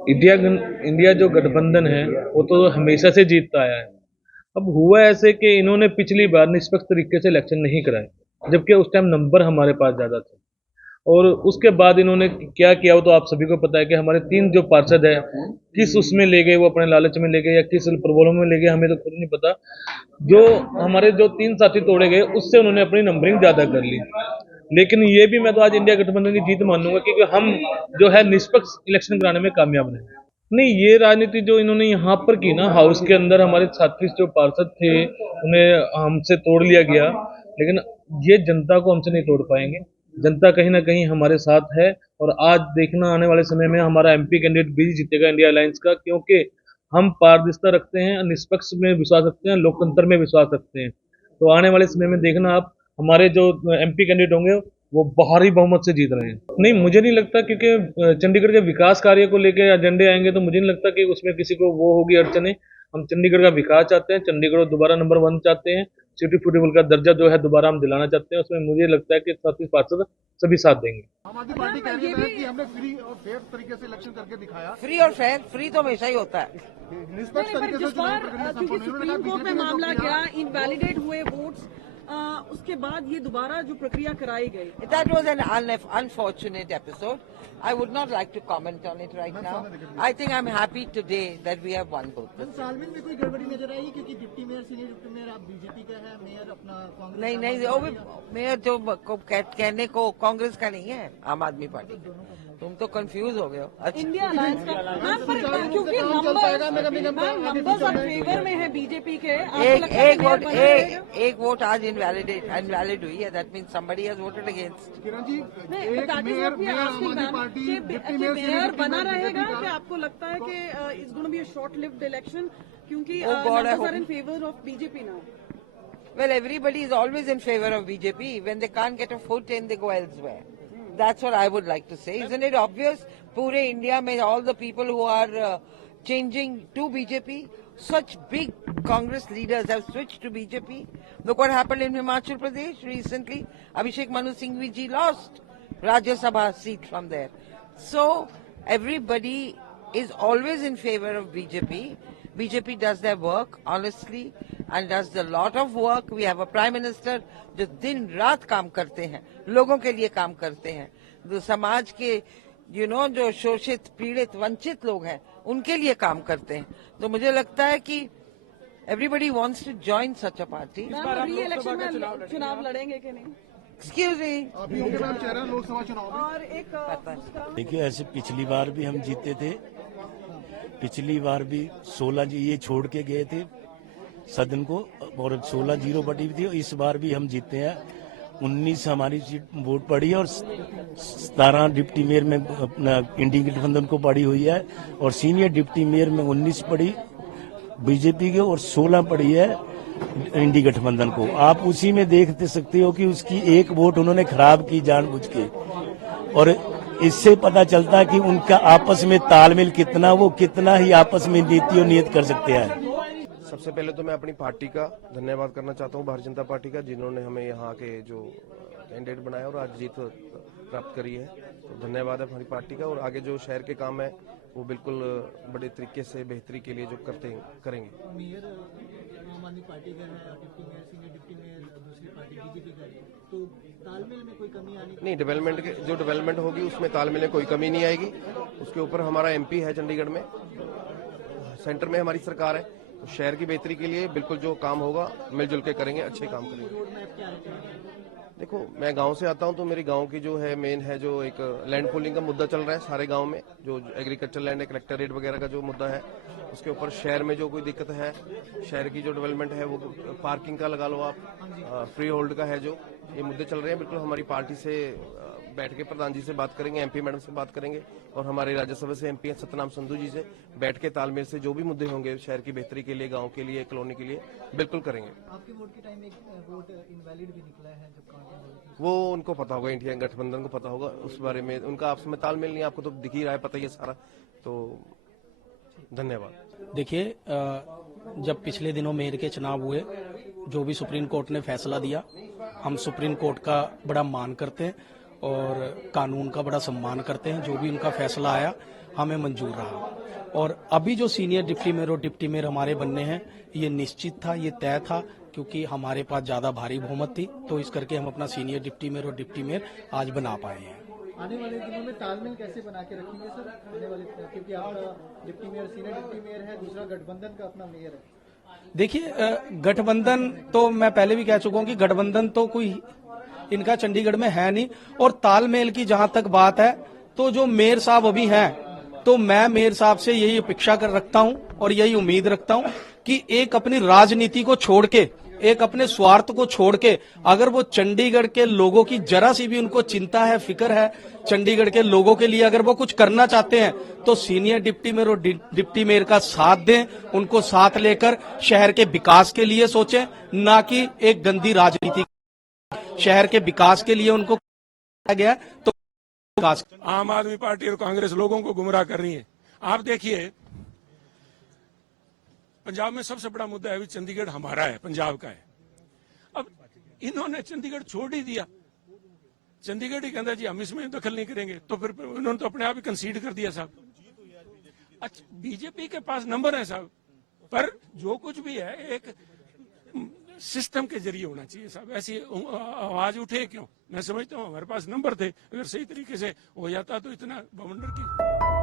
India India जो गठबंधन है वो तो हमेशा से जीतता आया है। अब हुआ ऐसे कि इन्होंने पिछली बार निष्पक्ष तरीके से इलेक्शन नहीं कराए, जबकि उस टाइम नंबर हमारे पास ज़्यादा थे। और उसके बाद इन्होंने क्या किया वो तो आप सभी को पता है कि हमारे 3 जो पार्षद है किस उसमें ले गए, वो अपने लालच में ले गए या किस प्रॉब्लम में ले गए, हमें तो खुद नहीं पता। जो हमारे जो 3 साथी तोड़े गए उससे उन्होंने अपनी नंबरिंग ज़्यादा कर ली। लेकिन ये भी मैं तो आज इंडिया गठबंधन की जीत मानूंगा, क्योंकि हम जो है निष्पक्ष इलेक्शन कराने में कामयाब रहे। नहीं, ये राजनीति जो इन्होंने यहाँ पर की ना, हाउस के अंदर हमारे 36 जो पार्षद थे उन्हें हमसे तोड़ लिया गया, लेकिन ये जनता को हमसे नहीं तोड़ पाएंगे। जनता कहीं ना कहीं हमारे साथ है। और आज देखना आने वाले समय में हमारा एमपी कैंडिडेट भी जीतेगा इंडिया अलायंस का, क्योंकि हम पारदर्शिता रखते हैं, निष्पक्ष में विश्वास रखते हैं, लोकतंत्र में विश्वास रखते हैं। तो आने वाले समय में देखना आप, हमारे जो एमपी कैंडिडेट होंगे वो भारी बहुमत से जीत रहे हैं। नहीं, मुझे नहीं लगता, क्योंकि चंडीगढ़ के विकास कार्य को लेकर एजेंडे आएंगे तो मुझे नहीं लगता कि उसमें किसी को वो होगी अड़चने। हम चंडीगढ़ का विकास चाहते हैं, चंडीगढ़ को दोबारा नंबर 1 चाहते हैं, सिटी फुटेबल का दर्जा जो है दोबारा हम दिलाना चाहते हैं। उसमें मुझे लगता है कि 37 पार्षद सभी साथ देंगे। आम आदमी पार्टी कह रही है कि हमने फ्री और फेयर तरीके से इलेक्शन करके दिखाया। फ्री और फेयर, फ्री तो हमेशा ही होता है। निष्पक्ष तरीके से चुनाव करने क्योंकि सुप्रीम कोर्ट में मामला गया, इनवैलिडेट हुए वोट्स, उसके बाद ये दोबारा जो प्रक्रिया कराई गई, That was an unfortunate episode. I would not like to comment on it right now. I think I'm happy today that we have won both. तालमेल में कोई गड़बड़ी नजर आई, क्योंकि deputy mayor, senior deputy mayor आप बीजेपी का है, mayor अपना कांग्रेस नहीं नहीं, वो भी मेयर जो कहने को कांग्रेस का नहीं है, आम आदमी पार्टी का। तुम तो कंफ्यूज हो गए हो। अच्छा, इंडिया अलायंस का मैम, पर क्योंकि नंबर्स अब फेवर में है बीजेपी के, एक वोट आज इनवैलिड हुई है। That means somebody has voted against. Kiran ji, एक मेयर बना रहेगा कि आपको लगता है कि it's gonna be a short lived election, क्योंकि numbers are in favour of BJP now? Well, everybody is always in favor of BJP. When they can't get a foot in, they go elsewhere. That's what I would like to say. Isn't it obvious? Pure India, में all the people who are changing to BJP, such big Congress leaders have switched to BJP. Look what happened in Himachal Pradesh recently. Abhishek Manu Singhvi ji lost Rajya Sabha seat from there. So everybody is always in favor of BJP. BJP does their work honestly and does a lot of work. We have a prime minister जो दिन रात काम करते हैं, लोगों के लिए काम करते हैं, जो समाज के जो शोषित, पीड़ित, वंचित लोग हैं उनके लिए काम करते हैं। तो मुझे लगता है कि everybody wants to join such a party. री-इलेक्शन में चुनाव लड़ेंगे कि नहीं? Excuse me. अभी होंगे मैम चेहरा लोकसभा चुनाव में। और एक देखिए, ऐसे पिछली बार भी हम जीते थे, पिछली बार भी 16 जी ये छोड़ के गए थे सदन को और 16-0 बटी थी। इस बार भी हम जीते हैं। 19 हमारी सीट वोट पड़ी और 17 डिप्टी मेयर में अपना इंडिया गठबंधन को पड़ी हुई है और सीनियर डिप्टी मेयर में 19 पड़ी बीजेपी के और 16 पड़ी है इंडिया गठबंधन को। आप उसी में देख सकते हो कि उसकी एक वोट उन्होंने खराब की जानबूझ के, और इससे पता चलता है कि उनका आपस में तालमेल कितना, वो कितना ही आपस में नीति और नियत कर सकते हैं। सबसे पहले तो मैं अपनी पार्टी का धन्यवाद करना चाहता हूं, भारतीय जनता पार्टी का, जिन्होंने हमें यहाँ के जो कैंडिडेट बनाया और आज जीत प्राप्त करी है। तो धन्यवाद है हमारी पार्टी का। और आगे जो शहर के काम है वो बिल्कुल बड़े तरीके से बेहतरी के लिए जो करेंगे। मेयर आम आदमी पार्टी का है, deputy mayor, senior deputy mayor दूसरी पार्टी बीजेपी का है, तो तालमेल में कोई कमी आनी नहीं, डेवलपमेंट होगी उसमें तालमेल में कोई कमी नहीं आएगी। उसके ऊपर हमारा एमपी है चंडीगढ़ में, सेंटर में हमारी सरकार है, तो शहर की बेहतरी के लिए बिल्कुल जो काम होगा मिलजुल के करेंगे, अच्छे काम करेंगे। देखो, मैं गांव से आता हूं तो मेरी गांव की जो है मेन है जो एक लैंड पूलिंग का मुद्दा चल रहा है सारे गांव में, जो एग्रीकल्चर लैंड कलेक्टरेट वगैरह का जो मुद्दा है, उसके ऊपर शहर में जो कोई दिक्कत है, शहर की जो डेवलपमेंट है वो पार्किंग का लगा लो आप, फ्री होल्ड का है, जो ये मुद्दे चल रहे हैं, बिल्कुल हमारी पार्टी से बैठ के प्रधान जी से बात करेंगे, एमपी मैडम से बात करेंगे और हमारे राज्यसभा से एमपी सतनाम संधू जी से बैठ के तालमेल से जो भी मुद्दे होंगे शहर की बेहतरी के लिए, गांव के लिए, कॉलोनी के लिए, बिल्कुल करेंगे। आपके वोट के टाइम एक वोट इनवैलिड भी निकला है, वो उनको पता होगा, इंडिया गठबंधन को पता होगा उस बारे में, उनका आपस में तालमेल नहीं, आपको तो दिख ही रहा है, पता ही है सारा। तो धन्यवाद। देखिए, जब पिछले दिनों मेयर के चुनाव हुए, जो भी सुप्रीम कोर्ट ने फैसला दिया, हम सुप्रीम कोर्ट का बड़ा मान करते हैं और कानून का बड़ा सम्मान करते हैं। जो भी उनका फैसला आया हमें मंजूर रहा। और अभी जो सीनियर डिप्टी मेयर और डिप्टी मेयर हमारे बनने हैं, ये निश्चित था, ये तय था, क्योंकि हमारे पास ज्यादा भारी बहुमत थी, तो इस करके हम अपना सीनियर डिप्टी मेयर और डिप्टी मेयर आज बना पाए हैं। आने वाले दिनों में तालमेल कैसे बना के रखेंगे सर आने वाले, क्योंकि आपका deputy mayor senior deputy mayor है, दूसरा गठबंधन का अपना मेयर है। देखिए, गठबंधन तो मैं पहले भी कह चुका हूं कि गठबंधन तो कोई इनका चंडीगढ़ में है नहीं। और तालमेल की जहां तक बात है, तो जो मेयर साहब अभी हैं, तो मैं मेयर साहब से यही अपेक्षा कर रखता हूं और यही उम्मीद रखता हूं कि एक अपनी राजनीति को छोड़ के, एक अपने स्वार्थ को छोड़ के, अगर वो चंडीगढ़ के लोगों की जरा सी भी उनको चिंता है, फिक्र है, चंडीगढ़ के लोगों के लिए अगर वो कुछ करना चाहते हैं, तो सीनियर डिप्टी मेयर और डिप्टी मेयर का साथ दें, उनको साथ लेकर शहर के विकास के लिए सोचें, ना कि एक गंदी राजनीति। शहर के विकास के लिए उनको किया गया तो विकास। आम आदमी पार्टी और कांग्रेस लोगों को गुमराह कर रही है। आप देखिए, पंजाब में सबसे बड़ा मुद्दा है भी चंडीगढ़ हमारा है, पंजाब का है। अब इन्होंने चंडीगढ़ छोड़ ही दिया, चंडीगढ़ ही कहता जी हम इसमें दखल नहीं करेंगे, तो फिर उन्होंने तो अपने आप ही कंसीड कर दिया साहब। अच्छा, बीजेपी के पास नंबर है साहब, पर जो कुछ भी है एक सिस्टम के जरिए होना चाहिए साहब। ऐसी आवाज उठे क्यों? मैं समझता हूँ हमारे पास नंबर थे, अगर सही तरीके से हो जाता तो इतना बवंडर की